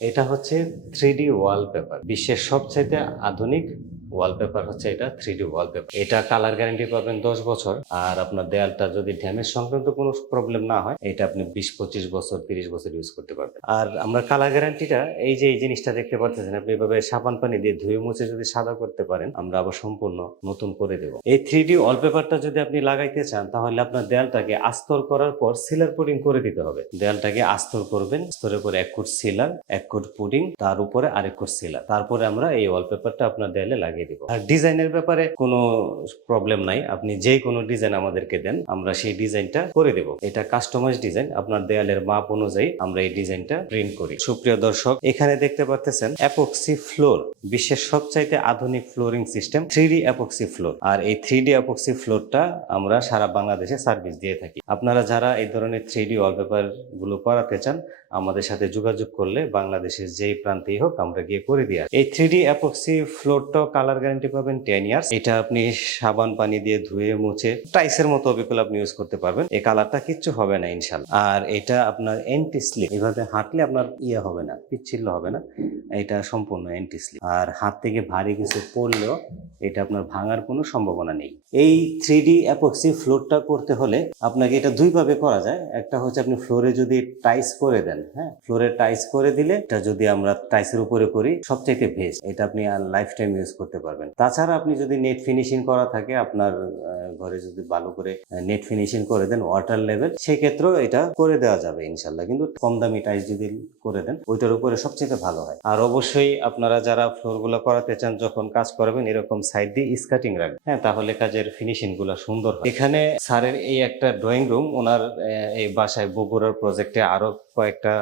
এটা হচ্ছে three D wallpaper বিশ্বের সবচাইতে আধুনিক ওয়ালপেপার হচ্ছে এটা থ্রি ডি ওয়ালপেপার এটা কালার গ্যারান্টি পাবেন দশ বছর। আর আপনার দেয়ালটা যদি ড্যামেজ সংক্রান্ত কোনো প্রবলেম না হয়, এটা আপনি বিশ, পঁচিশ বছর, তিরিশ বছর ইউজ করতে পারবেন। আর আমরা কালার গ্যারান্টিটা এই যে এই জিনিসটা দেখতে পাচ্ছেন আপনি এভাবে সাবান পানি দিয়ে ধুয়ে মুছে যদি সাদা করতে পারেন, আমরা আবার সম্পূর্ণ নতুন করে দেব। এই থ্রি ডি ওয়ালপেপারটা যদি আপনি লাগাইতে চান, তাহলে আপনার দেয়ালটাকে আস্তর করার পর সিলার পুডিং করে দিতে হবে। দেয়ালটাকে আস্তর করবেন স্তরের পর এক কোট সিলার এক কোট পুডিং তার উপরে আরেক কোট সিলার তারপরে আমরা এই ওয়ালপেপারটা আপনার দেয়ালে লাগিয়ে দিব। আর ডিজাইনের ব্যাপারে কোনো প্রবলেম নাই। আপনি যে কোনো ডিজাইন আমাদেরকে দেন, আমরা সেই ডিজাইনটা করে দেব। এটা কাস্টমাইজ ডিজাইন আপনার দেয়ালের মাপ অনুযায়ী আমরা এই ডিজাইনটা প্রিন্ট করি। সুপ্রিয় দর্শক, এখানে দেখতে পাচ্ছেন অ্যাপক্সি ফ্লোর বিশ্বের সবচাইতে আধুনিক flooring system three D epoxy floor আর এই থ্রি ডি অ্যাপক্সি ফ্লোরটা আমরা সারা বাংলাদেশে সার্ভিস দিয়ে থাকি। আপনারা যারা এই ধরনের থ্রি ডি ওয়ালপেপারগুলো করাতে চান, আমাদের সাথে যোগাযোগ করলে বাংলাদেশের যেই প্রান্তেই হোক, আমরা গিয়ে করে দিয়ে। এই থ্রি ডি অ্যাপক্সি ফ্লোরটাও কালার গ্যারান্টি পাবেন টেন ইয়ার্স এটা আপনি সাবান, পানি দিয়ে ধুয়ে, মুছে টাইসের মতো অবিকল আপনি ইউজ করতে পারবেন। এই কালারটা কিচ্ছু হবে না, ইনশাল্লাহ। আর এটা আপনার এন্টি স্লিপ এভাবে হাঁটলে আপনার ইয়ে হবে না পিচ্ছিল হবে না। এটা সম্পূর্ণ এন্টি স্লিপ আর হাত থেকে ভারী কিছু পড়লেও এটা আপনার ভাঙার কোনো সম্ভাবনা নেই। এই থ্রি ডি অ্যাপক্সি ফ্লোরটা করতে হলে আপনাকে এটা দুইভাবে করা যায়। একটা হচ্ছে আপনি ফ্লোরে যদি টাইস করে দেন হ্যাঁ? ফ্লোরে টাইস করে দিলে এটা যদি আমরা টাইসের উপরে করি, সবচাইতে বেস্ট এটা আপনি আর লাইফ টাইম ইউজ করতে পারবেন। তাছাড়া আপনি যদি নেট ফিনিশিং করা থাকে, আপনার ঘরে যদি ভালো করে নেট ফিনিশিং করে দেন ওয়াটার লেভেল সেক্ষেত্রেও এটা করে দেওয়া যাবে ইনশাল্লাহ। কিন্তু কম দামি টাইস যদি করে দেন, ওইটার উপরে সবচেয়ে ভালো হয়। আর অবশ্যই আপনারা যারা ফ্লোরগুলো করাতে চান, যখন কাজ করবেন, এরকম সাইড দিয়ে স্কাটিং রাখবেন। হ্যাঁ তাহলে কাজের ফিনিশিংগুলো সুন্দর হয়। এখানে স্যারের এই একটা ড্রয়িং রুম ওনার এই বাসায় বগুড়ার প্রজেক্টে আরও কয়েকটা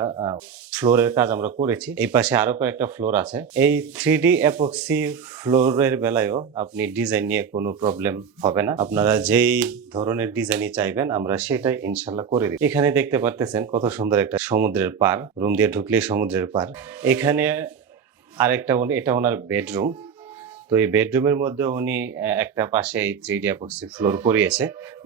ফ্লোরের কাজ আমরা করেছি। এই পাশে আরও কয়েকটা ফ্লোর আছে। এই থ্রি ডি অ্যাপক্সি ফ্লোরের বেলায়ও আপনি ডিজাইন নিয়ে কোনো প্রবলেম হবে না। আপনারা যেই ধরনের ডিজাইনই চাইবেন, আমরা সেটাই ইনশাল্লাহ করে দিই। এখানে দেখতে পারতেছেন কত সুন্দর একটা সমুদ্রের পার রুম দিয়ে ঢুকলে সমুদ্রের পার এখানে আরেকটা এটা ওনার বেডরুম। তো এই বেডরুমের মধ্যে উনি একটা পাশে এই থ্রি ডি অ্যাপক্সি ফ্লোর করিয়েছে,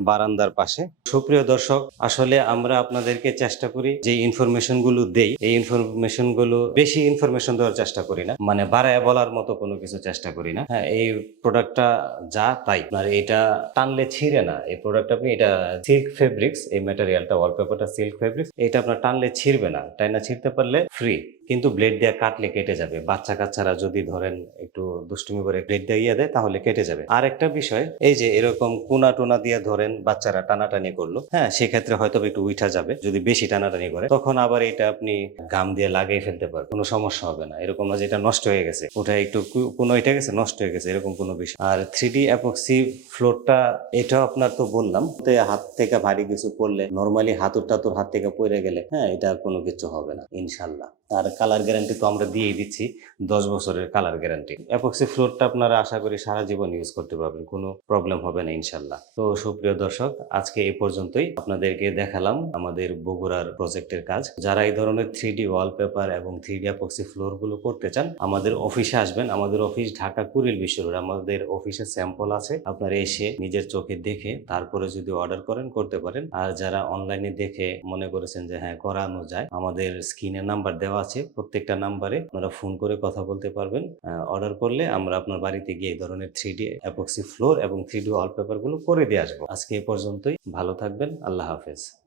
বারান্দার পাশে। সুপ্রিয় দর্শক, আসলে আমরা আপনাদেরকে চেষ্টা করি যে ইনফরমেশনগুলো দেই, এই ইনফরমেশনগুলো বেশি ইনফরমেশন দেওয়ার চেষ্টা করি না মানে বাড়ায় বলার মতো কোনো কিছু চেষ্টা করি না। হ্যাঁ এই প্রোডাক্টটা যা তাই আপনার এটা টানলে ছিঁড়ে না। এই প্রোডাক্ট আপনি, এটা সিল্ক ফেব্রিক্স এই ম্যাটেরিয়ালটা ওয়ালপেপারটা সিল্ক ফেব্রিক্স এটা আপনার টানলে ছিঁড়বে না। টাইনা ছিঁড়তে পারলে ফ্রি কিন্তু ব্লেড দিয়ে কাটলে কেটে যাবে। বাচ্চা কাচ্চারা যদি ধরেন একটু দুষ্টুমি করে ব্লেড দিয়ে ইয়ে দেয়, তাহলে কেটে যাবে। আর একটা বিষয়, এই যে এরকম কোনা টোনা দিয়ে ধরেন বাচ্চারা টানাটানি করল হ্যাঁ সেক্ষেত্রে হয়তো একটু উঠা যাবে, যদি বেশি টানাটানি করে, তখন আবার এটা আপনি গাম দিয়ে লাগিয়ে ফেলতে পারবেন, কোনো সমস্যা হবে না। এরকম না যে এটা নষ্ট হয়ে গেছে, ওটা একটু কোনো এটা গেছে, নষ্ট হয়ে গেছে, এরকম কোনো বিষয়। আর থ্রি ডি অ্যাপক্সি ফ্লোরটা এটাও আপনার তো বললাম, তো হাত থেকে ভারী কিছু পড়লে নর্মালি হাতুর টাতুর হাত থেকে পড়ে গেলে হ্যাঁ এটা কোনো কিছু হবে না, ইনশাল্লাহ। আর কালার গ্যারান্টি তো আমরা দিয়েই দিচ্ছি, দশ বছরের কালার গ্যারান্টি অ্যাপক্সি ফ্লোরটা আপনারা আশা করি সারা জীবন ইউজ করতে পারবেন, কোনো প্রবলেম হবে না ইনশাল্লাহ। তো সুপ্রিয় দর্শক, আজকে এই পর্যন্তই। আপনাদেরকে দেখালাম আমাদের বগুড়ার প্রজেক্টের কাজ। যারা এই ধরনের থ্রি ডি ওয়ালপেপার এবং থ্রি ডি অ্যাপক্সি ফ্লোরগুলো করতে চান, আমাদের অফিসে আসবেন। আমাদের অফিস ঢাকা কুড়িল বিশ্ব আমাদের অফিসে স্যাম্পল আছে। আপনারা এসে নিজের চোখে দেখে, তারপরে যদি অর্ডার করেন, করতে পারেন। আর যারা অনলাইনে দেখে মনে করেছেন যে হ্যাঁ করানো যায়। আমাদের স্ক্রিনে নাম্বার দেওয়া আছে। প্রত্যেকটা নাম্বারে আপনারা ফোন করে কথা বলতে পারবেন। অর্ডার করলে আমরা আপনার বাড়িতে গিয়ে এই ধরনের থ্রি ডি অ্যাপক্সি ফ্লোর এবং থ্রি ডি ওয়ালপেপারগুলো করে দিয়ে আসব। আজকে এ পর্যন্তই। ভালো থাকবেন। আল্লাহ হাফেজ।